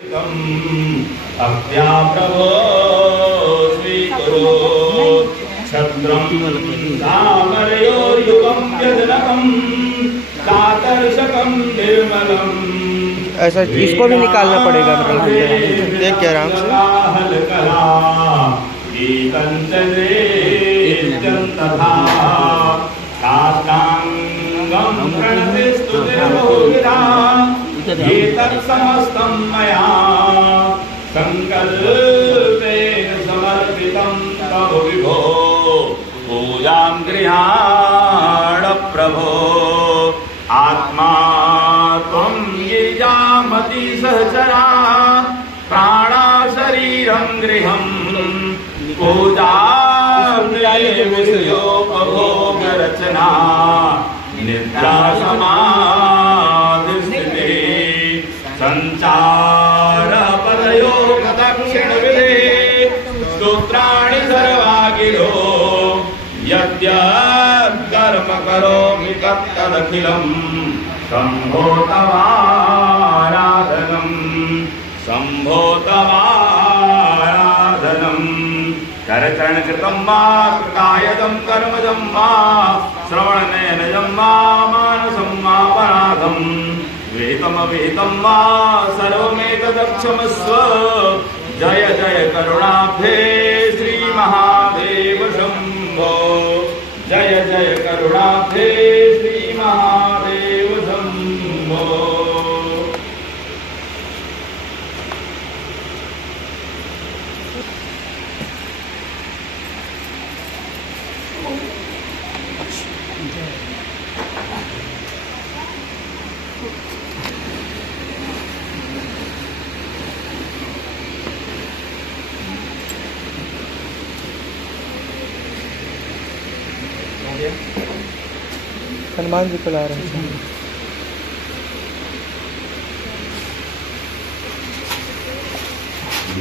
अप्या प्रभो स्वीकुरु छत्रं तामरयोर्युगं व्यजनकं कातर्षकं निर्मलम्। ऐसा इसको भी निकालना पड़ेगा मतलब देख के आराम से। तथा साष्टांगं प्रणति स्तुतिर्बहुविधा एतत्समस्तं मया संकल्पेन समर्पितं तव विभो पूजां गृहाण प्रभो। आत्मा त्वं यजामति सहचरा प्राणा शरीरं गृहं पूजा विषयोपभोग रचना निद्रा समाधिस्थिति संचार पदयोग दक्षिण विधे स्तोत्राणि सर्वागिरो यद्यद्कर्म करोमि तत्तदखिलं शम्भो तवाराधनं शम्भो तवाराधनं। करचरणकृतं वा कायदं कर्मजं वा श्रवणनयनजं वा मानसं वा पराधं विहितमविहितं वा सर्वमेतदक्षमस्व। जय जय करुणाब्धे श्रीमहादेव शम्भो जय जय करुणाब्धे श्रीमहादेव शम्भो। हनुमान जी को ला रहे हैं।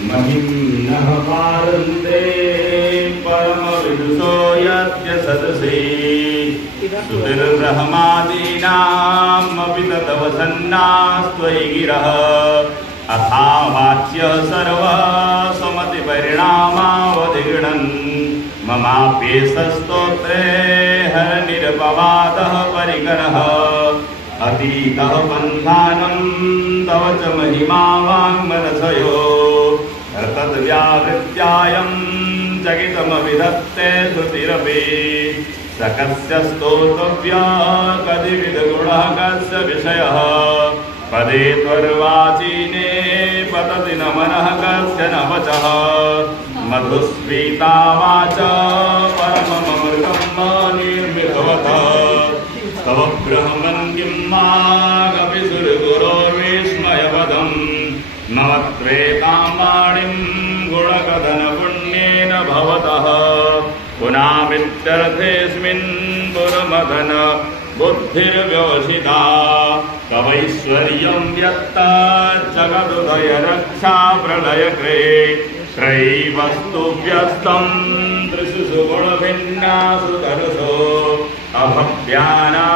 महिम्नः पारन्ते परमविदुषो यस्य सदसि सुतिर्ब्रह्मादीनामपि तदवसन्नास्त्वयि गिरः अथा वाच्य सर्वसमतिपरिणामावधिगणन् ममाप्येषस्तोत्रे हरनिरपवादः परिकरः अतीतः पन्थानं तव च महिमा वाङ्मनसयो तद्व्यावृत्यायं जगितमविधत्ते श्रुतिरपि सकस्य स्तोतव्या कतिविधगुणः कस्य विषयः पदे त्वर्वाचीने पतति न मनः कस्य न वचः मधुस्मिता वाच परममृतं निर्मितवतः तव ब्रह्मण्यं मागपि सुरगुरोर्विस्मयपदम् मम त्वेतां वाणीं गुणकथनपुण्येन भवतः पुनामित्यर्थेऽस्मिन् पुरमदन बुद्धिर्व्यवसिता तवैश्वर्यं व्यत्तज्जगदुदय रक्षा प्रलयकृते त्रयीवस्तुभ्यस्तं त्रिषु गुणभिन्नासु तरसो अभव्याना